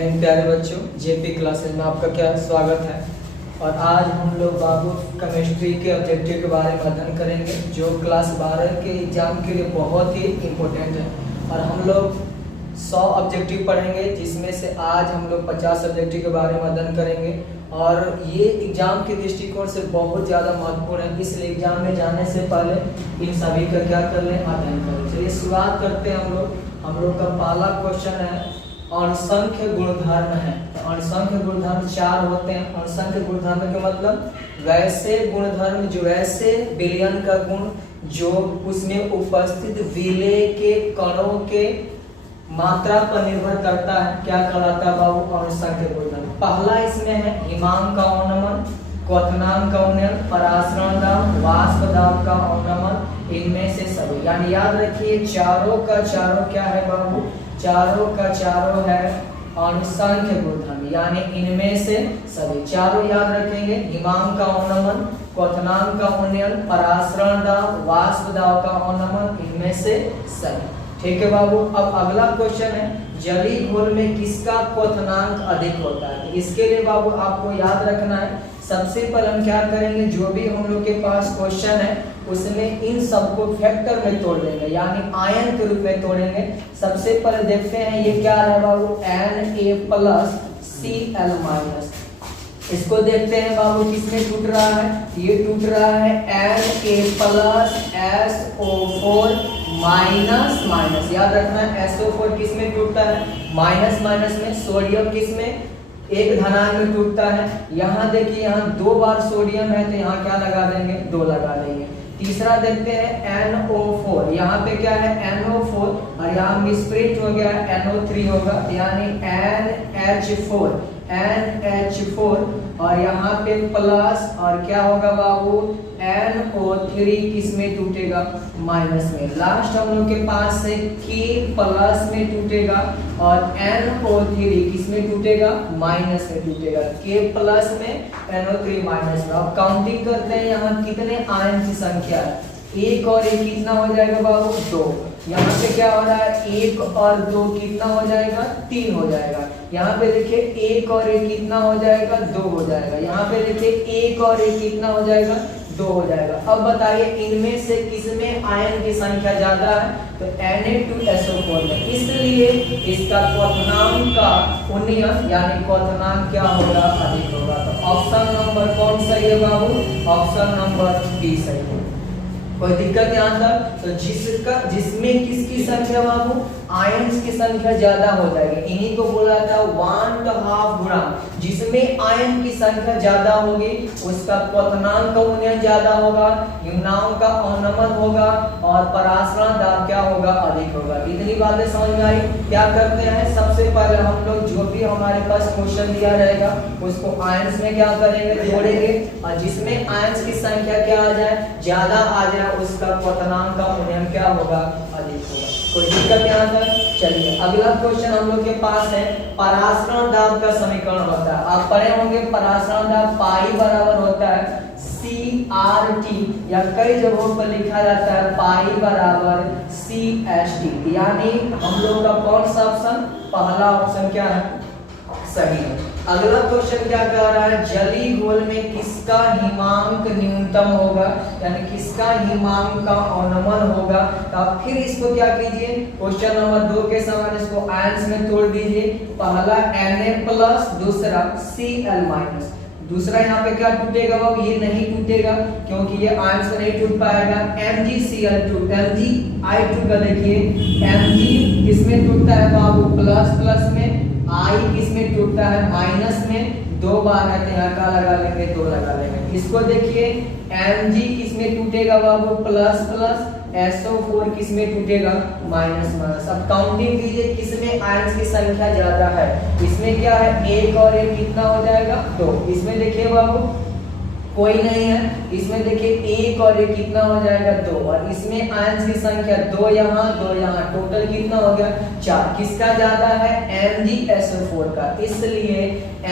हिंद प्यारे बच्चों, JP classes में आपका क्या स्वागत है। और आज हम लोग बाबू केमिस्ट्री के ऑब्जेक्टिव के बारे में अध्ययन करेंगे, जो क्लास 12 के एग्जाम के लिए बहुत ही इम्पोर्टेंट है। और हम लोग 100 ऑब्जेक्टिव पढ़ेंगे, जिसमें से आज हम लोग 50 ऑब्जेक्टिव के बारे में अध्ययन करेंगे। और ये एग्जाम के दृष्टिकोण से बहुत ज़्यादा महत्वपूर्ण है, इसलिए एग्जाम में जाने से पहले इन सभी का क्या कर लें, अध्ययन करें। चलिए शुरुआत करते हैं हम लोग का पहला क्वेश्चन है अणुसंख्य गुणधर्म है। तो अणुसंख्य गुणधर्म 4 होते हैं। अणुसंख्य गुणधर्म का मतलब वैसे गुणधर्म जो वैसे विलयन का गुण जो उसमें उपस्थित विलेय के कणों के मात्रा पर निर्भर करता है, क्या कहलाता है बाबू, अणुसंख्य गुणधर्म। पहला इसमें है हिमांक का अवनमन, क्वथनांक का उन्नयन, परासरण दाब, वाष्प दाब का अवनमन, इनमें से सभी। यानी याद रखिए चारों का चारों क्या है बाबू, चारों का चारों है अणुसंख्य गुणधर्म, यानी इनमें से सभी चारों याद रखेंगे। हिमांक का अवनमन, क्वथनांक का उन्नयन, परासरण दाब, वाष्प दाब का अवनमन, इनमें से सभी। ठीक है बाबू। अब अगला क्वेश्चन है जलीय घोल में किसका क्वथनांक अधिक होता है। इसके लिए बाबू आपको याद रखना है, सबसे पहले हम क्या करेंगे, जो भी हम लोग के पास क्वेश्चन है उसमें इन सबको फैक्टर में तोड़ देंगे, यानी आयन के रूप में तोड़ेंगे। सबसे पहले देखते हैं ये क्या है बाबू, Na+Cl-। इसको देखते हैं बाबू किसमें टूट रहा है, ये टूट रहा है Na+SO4-। याद रखना SO4 किसमें टूटता है, माइनस में। सोडियम किसमें, एक धनात्मक में टूटता है। यहाँ देखिए यहाँ 2 बार सोडियम है, तो यहाँ क्या लगा देंगे, 2 लगा देंगे। तीसरा देखते हैं NO4, यहाँ पे क्या है NO4 और यहाँ मिसप्रिंट हो गया NO3 होगा, यानी NH4 और यहाँ पे प्लस और क्या होगा बाबू NO3 किसमें टूटेगा, माइनस में। लास्ट हम लोग के पास से K प्लस में टूटेगा और NO3 किसमें टूटेगा, माइनस में टूटेगा। K प्लस में NO3 माइनस में। अब काउंटिंग करते हैं यहाँ कितने आयन की संख्या है, 1 और 1 कितना हो जाएगा बाबू, 2। यहाँ पे क्या हो रहा है 1 और 2 कितना हो जाएगा, 3 हो जाएगा। यहाँ पे देखिए 1 और 1 कितना हो जाएगा, 2 हो जाएगा। यहाँ पे देखिए 1 और 1 कितना हो जाएगा, 2 हो जाएगा। अब बताइए इनमें से किसमें आयन की संख्या ज्यादा है, तो Na2SO4 में, इसलिए इसका क्वथनांक का उन्नयन यानी क्वथनांक क्या होगा, अधिक होगा। तो ऑप्शन नंबर कौन सही है बाबू, ऑप्शन नंबर बी सही है। कोई दिक्कत यहाँ तक, तो जिसमें किसकी संख्या बाबू, आयंस की संख्या ज्यादा हो जाएगी, इन्हीं को बोला था 1.5 गुणा। जिसमें आयन की संख्या ज्यादा होगी उसका क्वथनांक का उन्नयन ज्यादा होगा, हिमनाओं का अवनमन होगा और परासरण दाब क्या होगा, अधिक होगा। इतनी बातें समझ में आई। क्या करते हैं, सबसे पहले हम लोग जो भी हमारे पास क्वेश्चन दिया रहेगा उसको आयंस में क्या करेंगे, जोड़ेंगे, और जिसमें आयंस की संख्या क्या आ जाए, ज्यादा आ जाए, उसका क्वथनांक का उन्नयन क्या होगा, अधिक होगा। कोई दिक्कत यहाँ तक। चलिए अगला क्वेश्चन हम लोग के पास है परासरण दाब का समीकरण होता है। आप पढ़े होंगे परासरण दाब पाई बराबर होता है CRT, या कई जगहों पर लिखा जाता है पाई बराबर CST, यानी हम लोग का कौन सा ऑप्शन, पहला ऑप्शन क्या है, सही है। अगला क्वेश्चन क्या कह रहा है, जलीय घोल में किसका हिमांक न्यूनतम होगा, यानी किसका हिमांक का अवनमन होगा। तो आप फिर इसको क्या कीजिए, क्वेश्चन नंबर 2 के समान इसको आयंस में तोड़ दीजिए। पहला Na+, दूसरा Cl-। दूसरा यहाँ पे क्या टूटेगा बाबू, ये नहीं टूटेगा क्योंकि ये आयंस में नहीं टूट पाएगा। MgCl2, Mgi2 का देखिए, Mg किसमें टूटता है बाबू, प्लस में, I किसमें टूटता है, माइनस में। 2 बार है तो यहाँ का लगा लेंगे, 2 लगा लेंगे। इसको देखिए Mg किसमें टूटेगा बाबू, प्लस, SO4 किसमें टूटेगा, माइनस। अब काउंटिंग कीजिए किसमें आयंस की संख्या ज्यादा है। इसमें क्या है 1 और 1 कितना हो जाएगा, 2। इसमें देखिए बाबू कोई नहीं है, इसमें देखिए 1 और 1 कितना हो जाएगा, 2। और इसमें आयंस की संख्या 2 यहाँ, टोटल कितना हो गया, 4। किसका ज्यादा है, MgSO4 का, इसलिए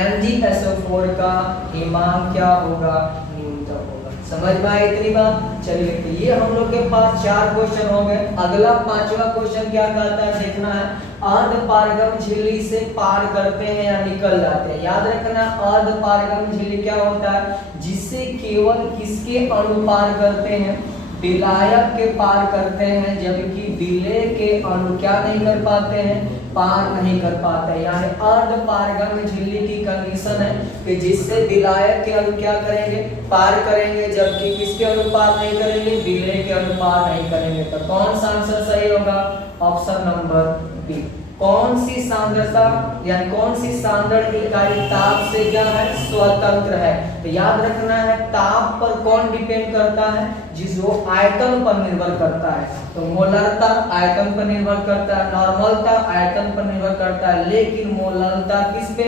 MgSO4 का हिमांक क्या होगा, न्यूनतम होगा। समझ में आए इतनी बात? चलिए तो ये हम लोग के पास 4 क्वेश्चन हो गए। अगला 5वां क्वेश्चन क्या कहता है देखना है। अर्ध पारगम झिल्ली से पार करते हैं या निकल जाते हैं। याद रखना अर्ध पारगम झिल्ली क्या होता है, जिससे केवल किसके अणु पार करते हैं, विलायक के पार करते हैं, जबकि विलेय के अणु क्या नहीं कर पाते हैं, पार नहीं कर पाते हैं। यानी अर्ध पारगम झिल्ली की कंडीशन है कि जिससे विलायक के अणु क्या करेंगे, पार करेंगे, जबकि किसके अणु पार नहीं करेंगे, विलेय के अणु पार नहीं करेंगे। तो कौन सा आंसर सही होगा, ऑप्शन नंबर बी। कौन सी सांद्रता या कौन सी सांद्रण इकाई ताप से क्या है, स्वतंत्र है। तो याद रखना है ताप पर कौन डिपेंड करता है, जिस वो आयतन पर निर्भर करता है। तो मोलरता आयतन पर निर्भर करता है, नॉर्मलता आयतन पर निर्भर करता है, लेकिन मोलरता किस पे,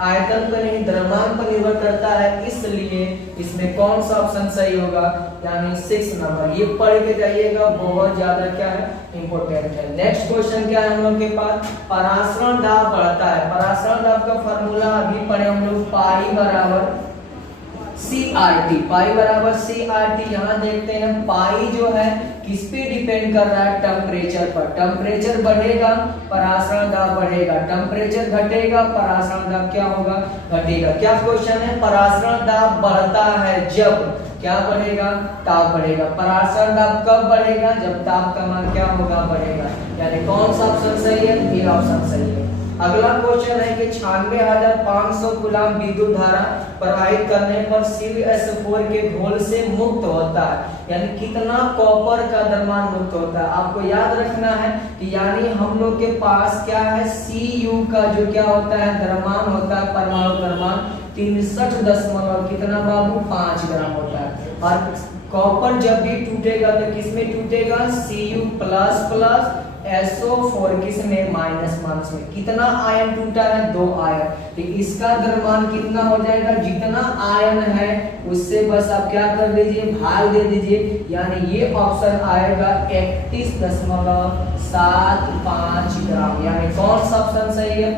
आयतन पर नहीं द्रव्यमान पर निर्भर करता है। इसलिए इसमें कौन सा ऑप्शन सही होगा, यानी 6 नंबर। ये पढ़ के जाइएगा, बहुत ज्यादा क्या है, इंपॉर्टेंट है। नेक्स्ट क्वेश्चन क्या है हम लोग के पास, परासरण दाब बढ़ता है। परासरण दाब का फार्मूला अभी पढ़े हम लोग, पाई बराबर CRT, पाई बराबर CRT। यहाँ देखते हैं पाई जो है किस पे डिपेंड कर रहा है, टेम्परेचर पर। टेम्परेचर बढ़ेगा परासरण दाब बढ़ेगा, टेम्परेचर घटेगा परासरण दाब क्या होगा, घटेगा। क्या क्वेश्चन है, परासरण दाब बढ़ता है जब क्या बढ़ेगा, ताप बढ़ेगा। परासरण दाब कब बढ़ेगा, जब ताप का मान क्या होगा, बढ़ेगा। यानी कौन सा ऑप्शन सही है, ये ऑप्शन सही है। अगला क्वेश्चन है कि 96,500 कूलम विद्युत धारा प्रवाहित करने पर CuSO4 के घोल से मुक्त होता है। यानी कितना कॉपर का द्रव्यमान मुक्त होता है। आपको याद रखना है कि यानी हम लोग के पास क्या है, Cu का जो क्या होता है, द्रव्यमान होता है, परमाणु द्रव्यमान 63 कितना बाबू, 5 ग्राम होता है। और कॉपर जब भी टूटेगा तो किसमें टूटेगा, Cu++ SO4 किसमें, माइनस में। कितना आयन टूटा है, 2 आयन। तो इसका द्रव्यमान कितना हो जाएगा, जितना आयन है उससे बस आप क्या कर दीजिए, भाग दे दीजिए। यानी ये ऑप्शन आएगा 31.75 ग्राम। यानी कौन सा ऑप्शन सही है,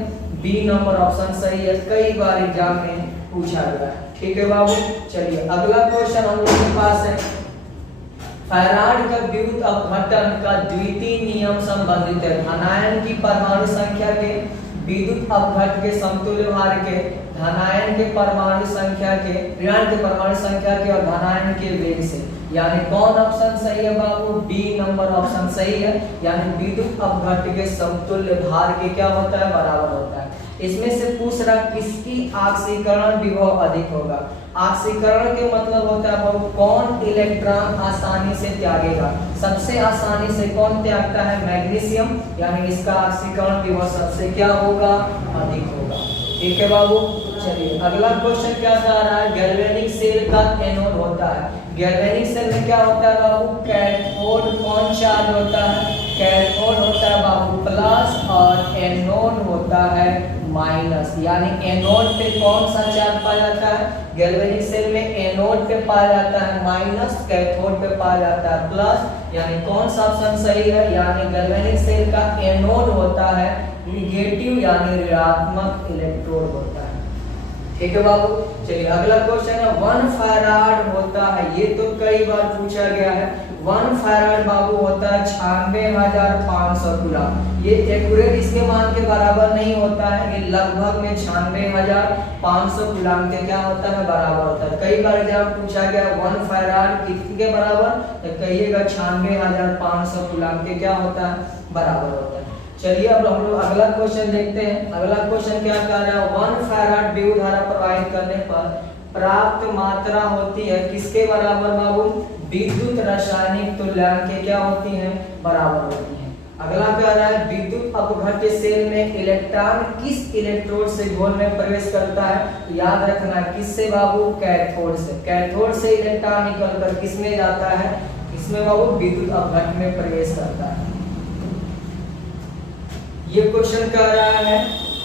बी नंबर ऑप्शन सही है। कई बार एग्जाम में पूछा गया है। ठीक है बाबू, चलिए अगला क्वेश्चन हम लोग के पास है, फैराड का विद्युत अपघटन का द्वितीय नियम संबंधित है। धनायन की परमाणु संख्या के विद्युत अपघट के समतुल्य भार के, धनायन के परमाणु संख्या के, ऋणायन के परमाणु संख्या के और धनायन के वेग से। यानी कौन ऑप्शन सही है बाबू, बी नंबर ऑप्शन सही है। यानी विद्युत अपघट के समतुल्य भार के क्या होता है, बराबर होता है। इसमें से पूछ रहा किसकी ऑक्सीकरण विभव अधिक होगा। ऑक्सीकरण के मतलब होता है बाबू कौन इलेक्ट्रॉन आसानी से त्यागेगा। सबसे आसानी से कौन त्यागता है, मैग्नीशियम। यानी इसका ऑक्सीकरण विभव सबसे क्या होगा, अधिक होगा। ठीक है बाबू, चलिए अगला क्वेश्चन क्या कह रहा है, गैल्वेनिक सेल का एनोड होता है। गैल्वेनिक सेल में क्या होता है बाबू, कैथोड कौन चार्ज होता है, कैथोड होता है बाबू प्लस और एनोड होता है माइनस। यानी एनोड पे कौन सा चार्ज पाया जाता है, गैल्वेनिक सेल में एनोड पे पाया जाता है माइनस, कैथोड पे पाया जाता है प्लस। यानी कौन सा ऑप्शन सही है, यानी गैल्वेनिक सेल का एनोड होता है नेगेटिव यानी ऋणात्मक इलेक्ट्रोड होता है। ठीक है बाबू, चलिए अगला क्वेश्चन है 1 फैराड होता है। ये तो कई बार पूछा गया है। 1 फैराड बाबू होता है 96,500 कूलम। ये एक्यूरेट इसके मान के बराबर नहीं होता है, ये लगभग में 96,500 कूलम के क्या होता है, बराबर होता है। कई बार जब पूछा गया 1 फैराड किसके बराबर, तो कहिएगा 96,500 कूलम के क्या होता है, बराबर होता है। चलिए अब हम लोग अगला क्वेश्चन देखते हैं। अगला क्वेश्चन क्या कह रहा है, 1 फैराड विद्युत धारा प्रवाहित करने पर प्राप्त मात्रा होती है किसके बराबर बाबू, विद्युत रासायनिक तुल्यांक के क्या होती हैं, बराबर होती हैं। अगला कह रहा है विद्युत अपघट्य सेल में इलेक्ट्रॉन किस इलेक्ट्रोड से घोल में प्रवेश करता है। तो याद रखना किससे बाबू, कैथोड से। कैथोड से इलेक्ट्रॉन निकलकर किसमें जाता है, किसमें बाबू, विद्युत अपघट्य में प्रवेश करता है। ये क्वेश्चन कह रहा है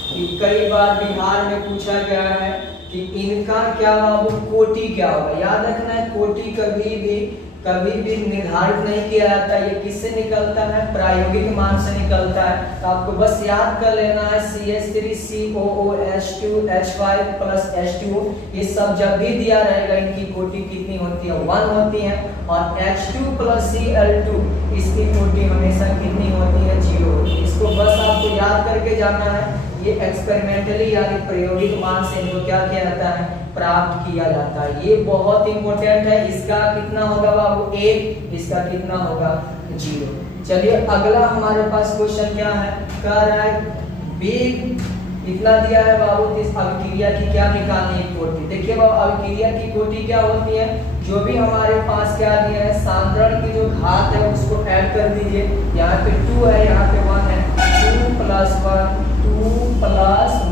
कि कई बार बिहार में पूछा गया है कि इनका क्या बाबू कोटि क्या होगा। याद रखना है कोटि कभी भी कभी भी निर्धारित नहीं किया जाता, ये किससे निकलता है, प्रायोगिक मान से निकलता है। तो आपको बस याद कर लेना है CH3 COOH2 H5 plus H2O, ये सब जब भी दिया रहेगा इनकी कोटि कितनी होती है, 1 होती है। और H2 प्लस Cl2 इसकी कोटि हमेशा कितनी होती है, 0 होती है। इसको बस आपको याद करके जाना है। ये एक्सपेरिमेंटली यानी प्रायोगिक मान से इनको क्या किया जाता है, प्राप्त किया जाता है। ये बहुत इंपॉर्टेंट है। इसका कितना होगा बाबू, 1, इसका कितना होगा, 0। चलिए अगला हमारे पास क्वेश्चन क्या है, कह रहा है वेग इतना दिया है बाबू, इस अभिक्रिया की क्या निकालनी है, कोटि। देखिए बाबू अभिक्रिया की कोटि क्या होती है, जो भी हमारे पास क्या दिया है, सांद्रण की जो घात है उसको ऐड कर दीजिए। यहाँ पे 2 है, यहाँ पे 1 है, 2 + 1 2 +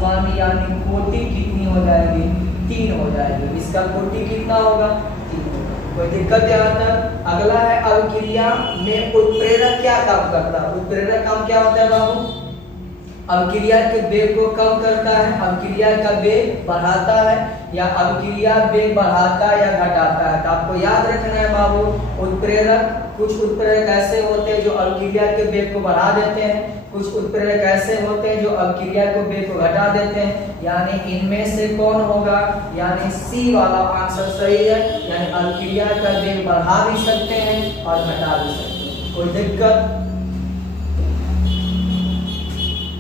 1 यानी कोटि कितनी हो जाएगी, 3 हो जाएगी। इसका कोटि कितना होगा, 3 होगा। कोई दिक्कत यहाँ तक। अगला है अभिक्रिया में उत्प्रेरक क्या काम करता है। उत्प्रेरक काम क्या होता है बाबू, अभिक्रिया के वेग को कम करता है, अभिक्रिया का वेग बढ़ाता है, या अभिक्रिया वेग बढ़ाता या घटाता है। तो आपको याद रखना है बाबू, उत्प्रेरक, कुछ उत्प्रेरक ऐसे होते हैं जो अभिक्रिया के वेग को बढ़ा देते हैं, कुछ उत्प्रेरक ऐसे होते हैं जो अभिक्रिया को वेग को घटा देते हैं। यानी इनमें से कौन होगा, यानी सी वाला आंसर सही है। यानी अभिक्रिया का वेग बढ़ा भी सकते हैं और घटा भी सकते हैं, कोई दिक्कत।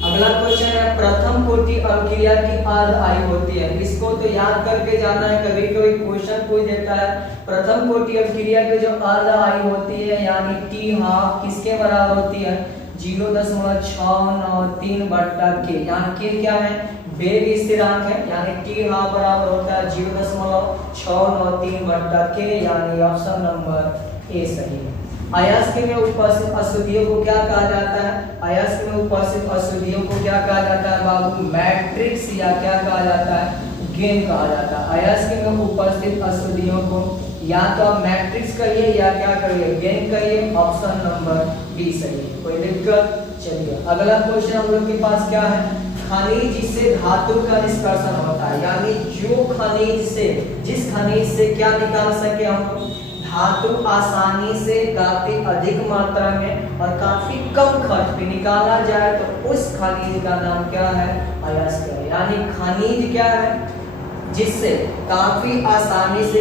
अगला क्वेश्चन है प्रथम कोटि अभिक्रिया की अर्ध आयु होती है। इसको तो याद करके जाना है, कभी कभी क्वेश्चन पूछ देता है। प्रथम कोटि अभिक्रिया की जो अर्ध आयु होती है यानी T½ किसके बराबर होती है, 0.693/K। यहाँ K क्या है, वेग स्थिरांक है, यानी T½ बराबर होता है 0.693/K, यानी ऑप्शन नंबर ए सही है। अयस्क में उपस्थित अशुद्धियों को क्या कहा जाता है, अयस्क में उपस्थित अशुद्धियों को क्या कहा जाता है बाबू, मैट्रिक्स या क्या कहा जाता है, गेन कहा जाता है। अयस्क में उपस्थित अशुद्धियों को या तो आप मैट्रिक्स कहिए या क्या करिए, गेन कहिए, ऑप्शन नंबर बी सही है, कोई दिक्कत। चलिए अगला क्वेश्चन हम लोग के पास क्या है, खनिज से धातु का निष्कर्षण होता है। यानी जो खनिज से, जिस खनिज से क्या निकाल सके हम लोग, धातु आसानी से काफी अधिक मात्रा में और काफी कम खर्च पे निकाला जाए तो उस खनिज का नाम क्या है, अयस्क है। यानी खनिज क्या है, जिससे काफी आसानी से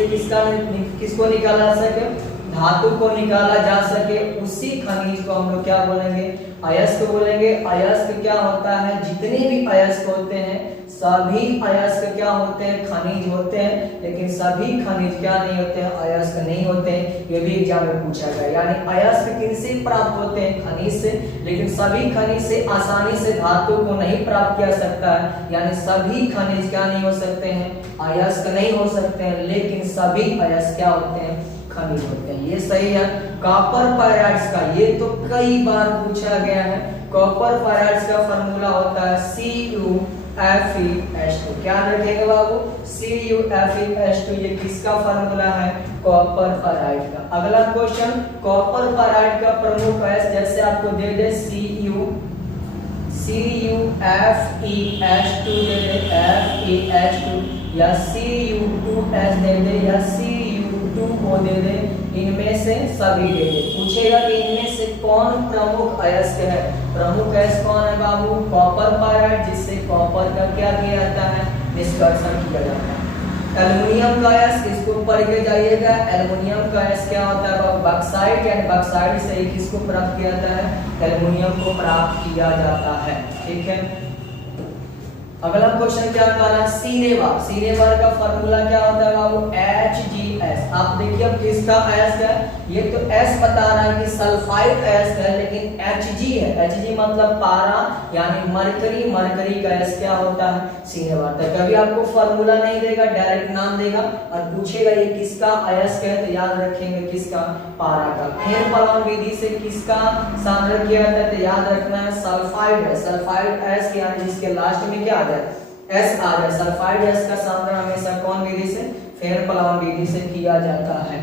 किसको निकाला सके, धातु को निकाला जा सके, उसी खनिज को हम लोग क्या बोलेंगे, अयस्क बोलेंगे। अयस्क क्या होता है, जितने भी अयस्क होते हैं सभी अयस्क क्या होते हैं, खनिज होते हैं, लेकिन सभी खनिज क्या नहीं होते हैं, अयस्क नहीं होते हैं। ये भी एग्जाम में पूछा गया। यानी अयस्क किनसे प्राप्त होते हैं, खनिज से, लेकिन सभी खनिज से आसानी से धातु को नहीं प्राप्त किया सकता है। यानी सभी खनिज क्या नहीं हो सकते हैं, अयस्क नहीं हो सकते हैं, लेकिन सभी अयस्क क्या होते हैं, खनिज होते हैं। ये सही है। कॉपर पायराइड्स का, ये तो कई बार पूछा गया है। कॉपर पायराइड्स का फार्मूला होता है CuFeS2। क्या रखेगा बाबू, CuFeS2। ये किसका फार्मूला है, कॉपर पायराइड का। अगला क्वेश्चन, कॉपर पायराइड का प्रमुख अयस्क, जैसे आपको दे दे CuFeS2 दे दे, FeS2 या Cu2S दे दे या Cu2O दे दे, इनमें से सभी दे दे। पूछेगा कि इनमें से कौन प्रमुख अयस्क है। प्रमुख अयस्क कौन है बाबू, कॉपर पायराइड, जिससे कॉपर का क्या किया जाता है, निष्कर्षण किया जाता है। एल्युमिनियम का अयस्क, इसको पढ़ के जाइएगा। एल्युमिनियम का अयस्क क्या होता है बाबू, बॉक्साइट, यानी बॉक्साइट से किसको प्राप्त किया जाता है, एल्युमिनियम को प्राप्त किया जाता है, ठीक है। अगला क्वेश्चन क्या कर रहा है, सीनेवार। सीनेवार का फार्मूला क्या होता है बाबू, HgS। आप देखिए अब किसका अयस्क है, ये तो S बता रहा है कि सल्फाइड अयस्क है, लेकिन Hg है। Hg मतलब पारा यानी मरकरी, मरकरी का अयस्क क्या होता है, सीनेवार। तो कभी आपको फार्मूला नहीं देगा, डायरेक्ट नाम देगा और पूछेगा ये किसका अयस्क है, तो याद रखेंगे किसका, पारा का। फिर फलन विधि से किसका सांद्रण किया जाता है, तो याद रखना है सल्फाइड है। सल्फाइड अयस्क यानी जिसके लास्ट में क्या आ जाए, S आ जाए। सल्फाइड अयस्क का सांद्रण हमेशा कौन विधि से, फेरन पलावन विधि से किया जाता है।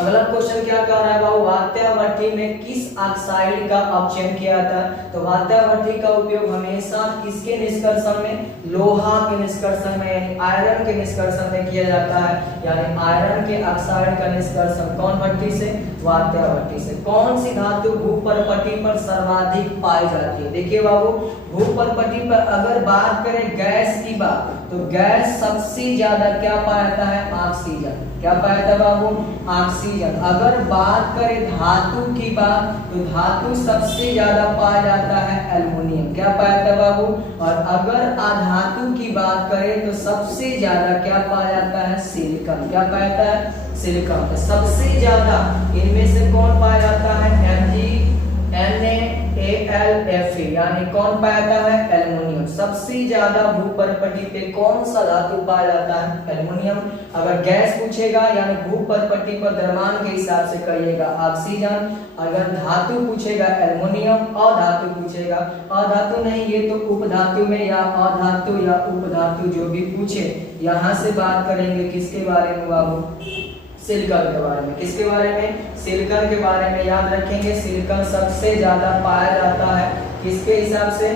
अगला क्वेश्चन क्या कह रहा है बाबू, वात्यावर्थी में किस ऑक्साइड का अपचयन किया जाता है? तो वात्यावर्थी का उपयोग हमेशा किसके निष्कर्षण में? लोहा के निष्कर्षण में यानी आयरन के निष्कर्षण में किया जाता है, यानी आयरन के ऑक्साइड का निष्कर्षण कौन भट्टी से? वात्यावर्थी से। कौन सी धातु भूपर्पटी पर सर्वाधिक पाई जाती है? देखिए बाबू, भूपर्पटी पर अगर बात करें गैस की बात, तो गैस सबसे ज्यादा क्या पाया जाता है? ऑक्सीजन। क्या पाया जाता है बाबू? ऑक्सीजन। अगर बात करें धातु की बात, तो धातु सबसे ज्यादा पाया जाता है एल्युमिनियम। क्या पाया जाता है बाबू? और अगर अधातु की बात करें तो सबसे ज्यादा क्या पाया जाता है? सिलिकॉन। क्या पाया जाता है? सिलिकॉन। तो सबसे ज्यादा इनमें से कौन पाया जाता है? NaAlFe, यानी कौन पाया जाता है? एल्युमिनियम। सबसे ज्यादा भूपर्पटी पे कौन सा धातु पाया जाता है? एल्युमिनियम। अगर गैस पूछेगा यानी भूपर्पटी पर द्रव्यमान के हिसाब से करिएगा ऑक्सीजन, अगर धातु पूछेगा एल्युमिनियम, अधातु पूछेगा अधातु नहीं, ये तो उपधातु में या अधातु या उपधातु जो भी पूछे, यहाँ से बात करेंगे किसके बारे में बाबू? सिलिकॉन के बारे में। किसके बारे में? सिलिकॉन के बारे में। याद रखेंगे सिलिकॉन सबसे ज्यादा पाया जाता है किसके हिसाब से?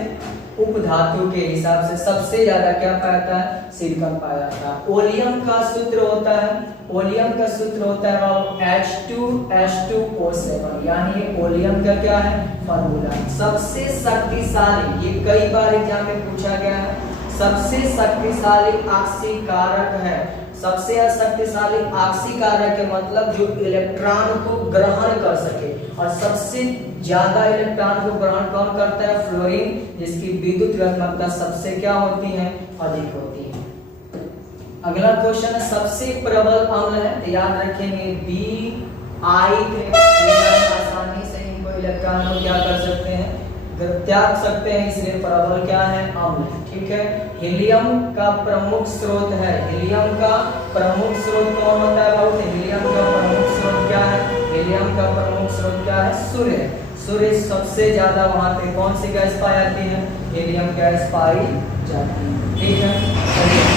उपधातु के हिसाब से सबसे ज्यादा क्या पाया जाता है? सिलिकॉन पाया जाता है। ओलियम का सूत्र होता है, ओलियम का सूत्र होता है H2S2O7, यानी ये ओलियम का क्या है? फार्मूला। सबसे शक्तिशाली, ये कई बार एग्जाम में पूछा गया है, सबसे शक्तिशाली ऑक्सीकारक है। सबसे शक्तिशाली ऑक्सीकारक के मतलब जो इलेक्ट्रॉन को ग्रहण कर सके, और सबसे ज्यादा इलेक्ट्रॉन को ग्रहण कौन करता है? फ्लोरीन, जिसकी विद्युत ऋणात्मकता सबसे क्या होती है? अधिक होती है। अगला क्वेश्चन सबसे प्रबल अम्ल है, तो याद रखेंगे Bi3, आसानी से इनको इलेक्ट्रॉन को क्या कर सकते हैं? त्याग सकते हैं, इसलिए प्रबल क्या है? अम्ल है। ठीक है। हीलियम का प्रमुख स्रोत है, हीलियम का प्रमुख स्रोत कौन होता है बाबू? हीलियम का प्रमुख स्रोत क्या है? हीलियम का प्रमुख स्रोत क्या है? सूर्य। सूर्य सबसे ज्यादा वहां पे कौन सी गैस पाई जाती है? हीलियम गैस पाई जाती है। ठीक है।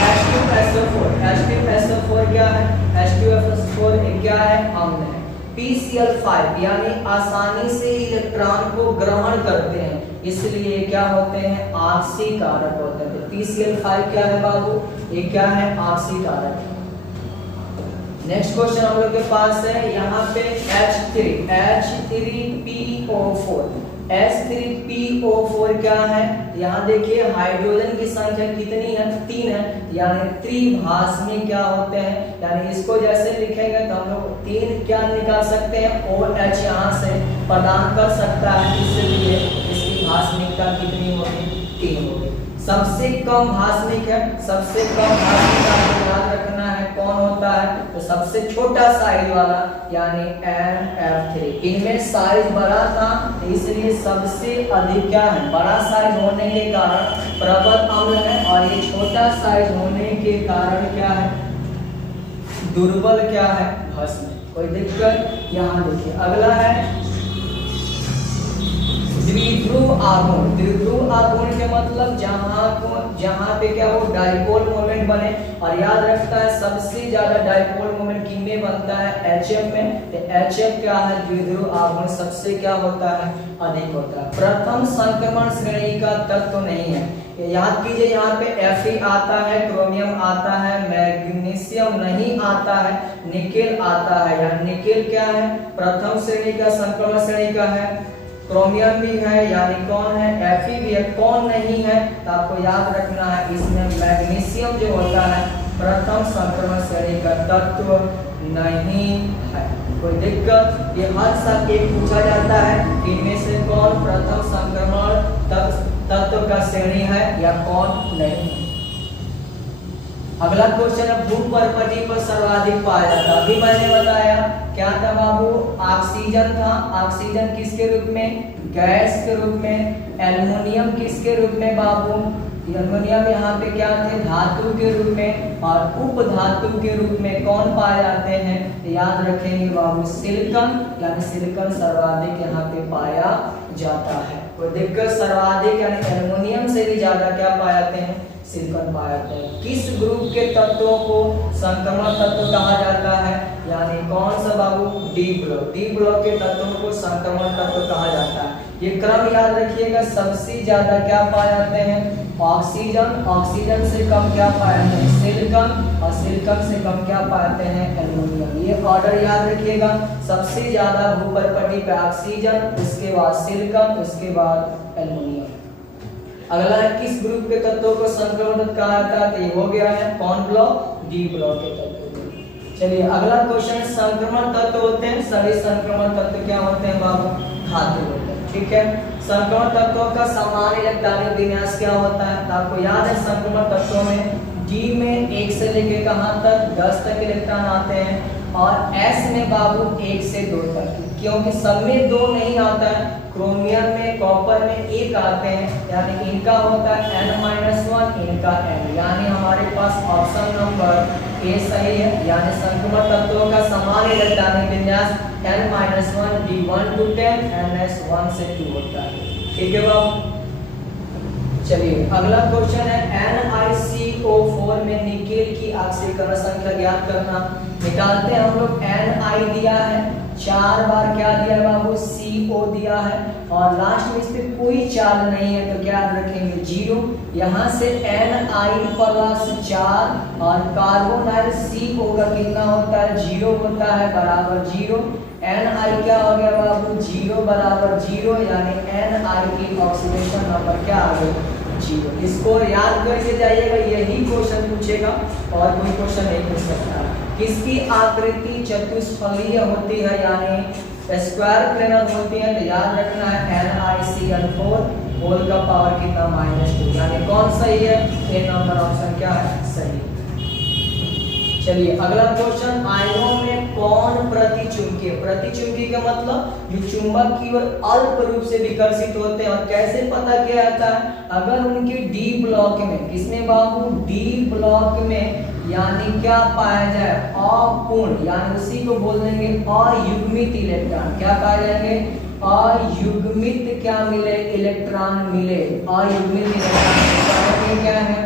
H2SO4, H2SO4 क्या है? H2SO4 क्या है? अम्ल है। PCl5 यानी आसानी से इलेक्ट्रॉन को ग्रहण करते हैं, इसलिए क्या होते हैं? ऑक्सीकारक होते हैं। तो PCl5 क्या है बाबू? ये क्या है? ऑक्सीकारक। नेक्स्ट क्वेश्चन हम लोग के पास है यहाँ पे H3PO4 क्या है? यहाँ देखिए हाइड्रोजन की संख्या कितनी है? 3 है, यानी त्रिभाषमी क्या होते हैं? यानी इसको जैसे लिखेंगे तो हम लोग 3 क्या निकाल सकते हैं? OH यहाँ से प्रदान कर सकता है, इसलिए इसकी भाषणिकता कितनी होगी? 3 होगी। सबसे कम भाषणिक है, सबसे कम भाषणिक आपको याद रखना है कौन होता है? तो सबसे छोटा साइज वाला यानी NF3। इनमें साइज बड़ा था, इसलिए सबसे अधिक क्या है? बड़ा साइज होने के कारण प्रबल अम्ल है, और ये छोटा साइज होने के कारण क्या है? दुर्बल क्या है? भस्म। कोई दिक्कत? यहाँ देखिए अगला है द्विध्रुव आघूर्ण। द्विध्रुव आघूर्ण के मतलब जहां पे क्या हो? डाइपोल मोमेंट बने, और याद रखता है सबसे ज्यादा डाइपोल मोमेंट किन में बनता है? HF में। तो HF क्या है? द्विध्रुव आघूर्ण सबसे क्या होता है? अधिक होता है। प्रथम संक्रमण श्रेणी का तत्व नहीं है, याद कीजिए यहाँ पे Fe आता है, क्रोमियम आता है, मैग्नीशियम नहीं आता है, निकेल आता है। यानी निकेल क्या है? प्रथम श्रेणी का, संक्रमण श्रेणी का है। क्रोमियम भी है, यानी कौन है? Fe भी है। कौन नहीं है? तो आपको याद रखना है इसमें मैग्नीशियम जो होता है प्रथम संक्रमण श्रेणी का तत्व नहीं है। कोई दिक्कत? ये हर साल एक पूछा जाता है, इनमें से कौन प्रथम संक्रमण तत्व का श्रेणी है या कौन नहीं है। अगला क्वेश्चन है भूपर्पटी पर सर्वाधिक पाया जाता है। अभी मैंने बताया क्या था बाबू? ऑक्सीजन था। ऑक्सीजन किसके रूप में? गैस के रूप में। एल्युमिनियम किसके रूप में बाबू? एल्युमिनियम यहाँ पे क्या थे? धातु के रूप में। और उपधातु के रूप में कौन पाए जाते हैं? तो याद रखेंगे बाबू सिलिकॉन, यानी सिलिकॉन सर्वाधिक यहाँ पे पाया जाता है। कोई दिक्कत? सर्वाधिक यानी एल्युमिनियम से भी ज्यादा क्या पाए जाते हैं? सिलिकॉन पाए जाते हैं। किस ग्रुप के तत्वों को संक्रमण तत्व कहा जाता है, यानी कौन सा बाबू, डी ब्लॉक। डी ब्लॉक के तत्वों को संक्रमण तत्व कहा जाता है। ये क्रम याद रखिएगा, सबसे ज्यादा क्या पाए जाते हैं, ऑक्सीजन, ऑक्सीजन से कम क्या पाए जाते हैं, सिलिकॉन, और सिलिकॉन से कम क्या पाते हैं, एल्युमिनियम। ये ऑर्डर याद रखिएगा, सबसे ज्यादा ऊपरपट्टी पे ऑक्सीजन, उसके बाद सिलिकॉन, उसके बाद एल्युमिनियम। अगला है किस ग्रुप के तत्वों को संक्रमण तत्व कहा जाता है, तो ये हो गया है कौन ब्लॉक, डी ब्लॉक के तत्व। चलिए अगला क्वेश्चन, संक्रमण तत्व होते हैं, सभी संक्रमण तत्व क्या होते हैं बाबू, धातु होते हैं, ठीक है। संक्रमण तत्वों का सामान्य इलेक्ट्रॉनिक विन्यास क्या होता है, तो आपको याद है संक्रमण तत्वों में डी में 1 से लेके कहां तक, 10 तक इलेक्ट्रॉन आते हैं, और एस में बाबू 1 से 2 तक, क्योंकि सब में 2 नहीं आता है, क्रोमियम में, कॉपर में 1 आते हैं, यानी इनका होता है n-1, इनका n, यानी हमारे पास ऑप्शन नंबर ए सही है, यानी संक्रमण तत्वों का सामान्य इलेक्ट्रॉनिक विन्यास n-1 d1 to 10 ns1 से 2 होता है, ठीक है बाबू। चलिए अगला क्वेश्चन है, NiCO4 में निकेल की ऑक्सीकरण संख्या ज्ञात करना। निकालते हैं हम लोग, Ni दिया है 4 बार, क्या दिया है बाबू, CO दिया है, और लास्ट में इस पे कोई चार्ज नहीं है, तो क्या रखेंगे 0। यहाँ से Ni प्लस 4 और कार्बोनाइल CO का कितना होता है, 0 होता है, बराबर 0। Ni क्या हो गया बाबू, 0 बराबर 0, यानी Ni की ऑक्सीडेशन नंबर क्या आ गया, 0। इसको याद करके जाइएगा, यही क्वेश्चन पूछेगा और कोई क्वेश्चन नहीं पूछ सकता। किसकी आकृति चतुष्फलकीय होती है, यानी स्क्वायर प्लेनर होती है, तो याद रखना है NiCl4 होल का पावर कितना, -2, यानी कौन सही है, ए नंबर ऑप्शन क्या है, सही। चलिए अगला क्वेश्चन, आयनों में कौन प्रतिचुंबकीय, प्रतिचुंबकीय का मतलब जो चुंबक की ओर अल्प रूप से विकर्षित होते हैं, और कैसे पता किया जाता है, अगर उनके डी ब्लॉक में, किसमें बाबू, डी ब्लॉक में, यानी क्या पाया जाए, अपूर्ण, यानी उसी को बोल देंगे अयुग्मित इलेक्ट्रॉन, क्या कहा जाएंगे, अयुग्मित क्या मिले, इलेक्ट्रॉन मिले, अयुग्मित इलेक्ट्रॉन क्या है,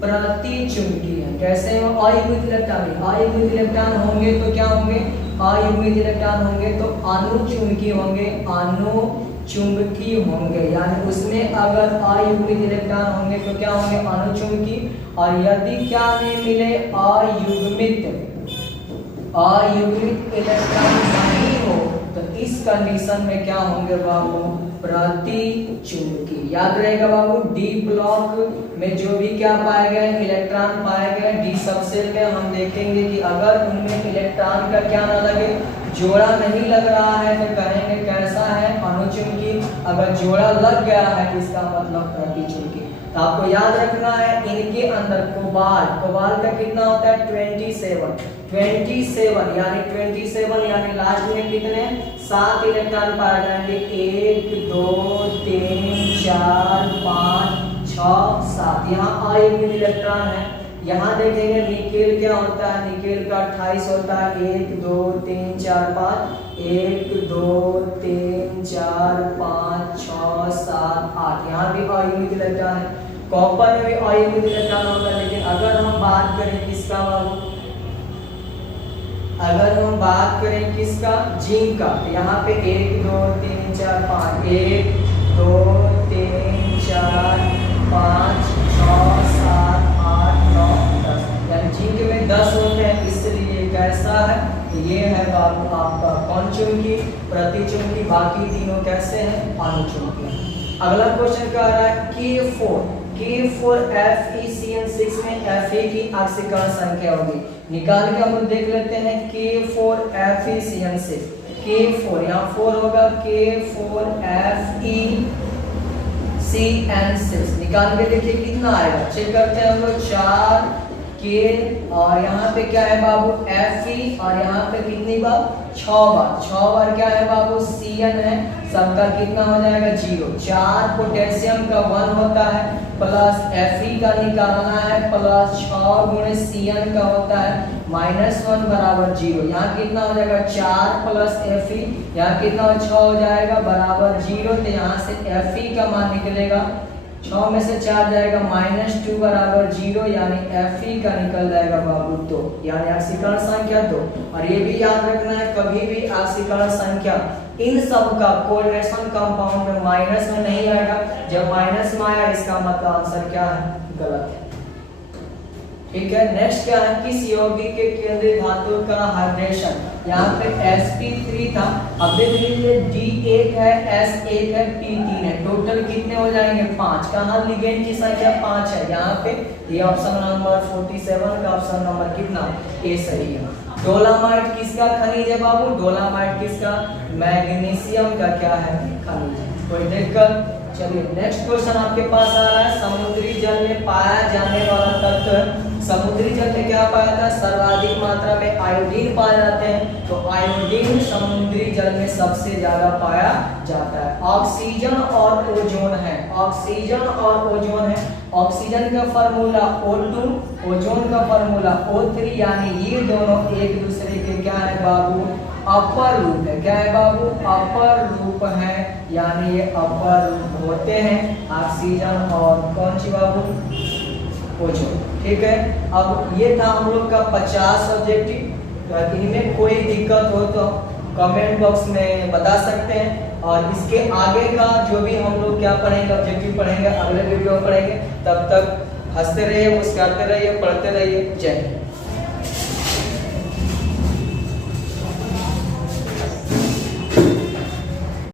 प्रतिचुंबकीय। कैसे हो, अयुग्मित इलेक्ट्रॉन, अयुग्मित इलेक्ट्रॉन होंगे तो क्या होंगे, अयुग्मित इलेक्ट्रॉन होंगे तो अनुचुंबकीय होंगे, अनुचुंबकीय होंगे, यानी उसमें अगर अयुग्मित इलेक्ट्रॉन होंगे तो क्या होंगे, अनुचुंबकीय। और यदि क्या नहीं मिले, अयुग्मित इलेक्ट्रॉन नहीं हो, तो इस कंडीशन में क्या होंगे बाबू, प्रतिचुंबकीय। याद रहेगा बाबू, डी ब्लॉक में जो भी क्या पाए गए, इलेक्ट्रॉन पाए गए, डी सबसेल में हम देखेंगे कि अगर उनमें इलेक्ट्रॉन का क्या ना लगे, जोड़ा नहीं लग रहा है, तो कहेंगे कैसा है, अनुचुंबकीय। अगर जोड़ा लग गया है तो इसका मतलब प्रतिचुंबकीय। तो आपको याद रखना है, इनके अंदर कोबाल्ट, कोबाल्ट का कितना होता है, 27, यानी 27, यानी लास्ट में कितने, 7 इलेक्ट्रॉन पाए जाएंगे, 1 2 3 4 5 6 7, यहाँ अयुग्मित इलेक्ट्रॉन है। यहाँ देखेंगे निकेल क्या होता है, निकेल का 28 होता है, 1 2 3 4 5, 1 2 3 4 5 6 7 8, यहाँ भी अयुग्मित इलेक्ट्रॉन है। कॉपर में भी अयुग्मित इलेक्ट्रॉन होता है, लेकिन अगर हम बात करें किसका बाबू, अगर हम बात करें किसका, जिंक का, तो यहाँ पे 1 2 3 4 5, 1 2 3 4 5 6 7 8 9 10, यानी जिंक में 10 होते हैं, इसलिए कैसा है, ये है बाबू आपका कौन चुंबकीय, प्रतिचुंबकीय, बाकी तीनों कैसे हैं, अनुचुंबकीय। अगला क्वेश्चन कह रहा है K4 FeCN6 में Fe की ऑक्सीकरण संख्या होगी। निकाल के हम देख लेते हैं, K4 FeCN6, K4 यहाँ 4 होगा, K4 FeCN6 निकाल के देखिए कितना आएगा, चेक करते हैं हम लोग, 4 K और यहाँ पे क्या है बाबू, Fe, और यहाँ पे कितनी बार, 6 बार क्या है बाबू, Cn है, सबका कितना हो जाएगा, 0। 4 पोटेशियम का 1 होता है, प्लस Fe का निकालना है, प्लस 6 गुणे Cn का होता है, -1 बराबर 0। यहाँ कितना हो जाएगा, 4 प्लस Fe, यहाँ कितना 6 हो जाएगा, बराबर 0। तो यहाँ से Fe का मान निकलेगा 6 में से 4 जाएगा -2 बराबर 0, यानी Fe का निकल जाएगा बाबू 2, यानी ऑक्सीकरण संख्या 2। और ये भी याद रखना है, कभी भी ऑक्सीकरण संख्या इन सब का कोरिलेशन कंपाउंड में माइनस में नहीं आएगा। जब माइनस में आया इसका मतलब आंसर क्या है, गलत है। ठीक है, नेक्स्ट क्या है, किस यौगिक के केंद्रीय धातु का हाइड्रेशन। यहाँ पे sp3 था, अब देख लीजिए D1 है, S1 है, P3 है, टोटल कितने हो जाएंगे 5। कहाँ लिगेंड की संख्या 5 है यहाँ पे, ये ऑप्शन नंबर 47 का ऑप्शन नंबर कितना, ए सही है। डोलामाइट किसका खनिज है बाबू, डोलामाइट किसका, मैग्नीशियम का क्या है खनिज है। कोई दिक्कत। चलिए नेक्स्ट क्वेश्चन आपके पास आ रहा है, समुद्री जल में पाया जाने वाला तत्व। समुद्री जल में क्या पाया था, सर्वाधिक मात्रा में आयोडीन पाए जाते हैं, तो आयोडीन समुद्री जल में सबसे ज्यादा पाया जाता है। ऑक्सीजन और ओजोन है, ऑक्सीजन और ओजोन है। ऑक्सीजन का फार्मूला O2, ओजोन का फार्मूला O3, यानी ये दोनों एक दूसरे के क्या है बाबू, अपर रूप है। क्या है बाबू, अपर रूप है, यानी ये अपर रूप होते हैं ऑक्सीजन और कौन सी बाबू, ओजोन। ठीक है, अब ये था हम लोग का 50 ऑब्जेक्टिव। तो इनमें कोई दिक्कत हो तो कमेंट बॉक्स में बता सकते हैं। और इसके आगे का जो भी हम लोग क्या पढ़ेंगे, ऑब्जेक्टिव पढ़ेंगे, अगले वीडियो में पढ़ेंगे। तब तक हंसते रहिए, मुस्कुराते रहिए, पढ़ते रहिए। जय हिंद।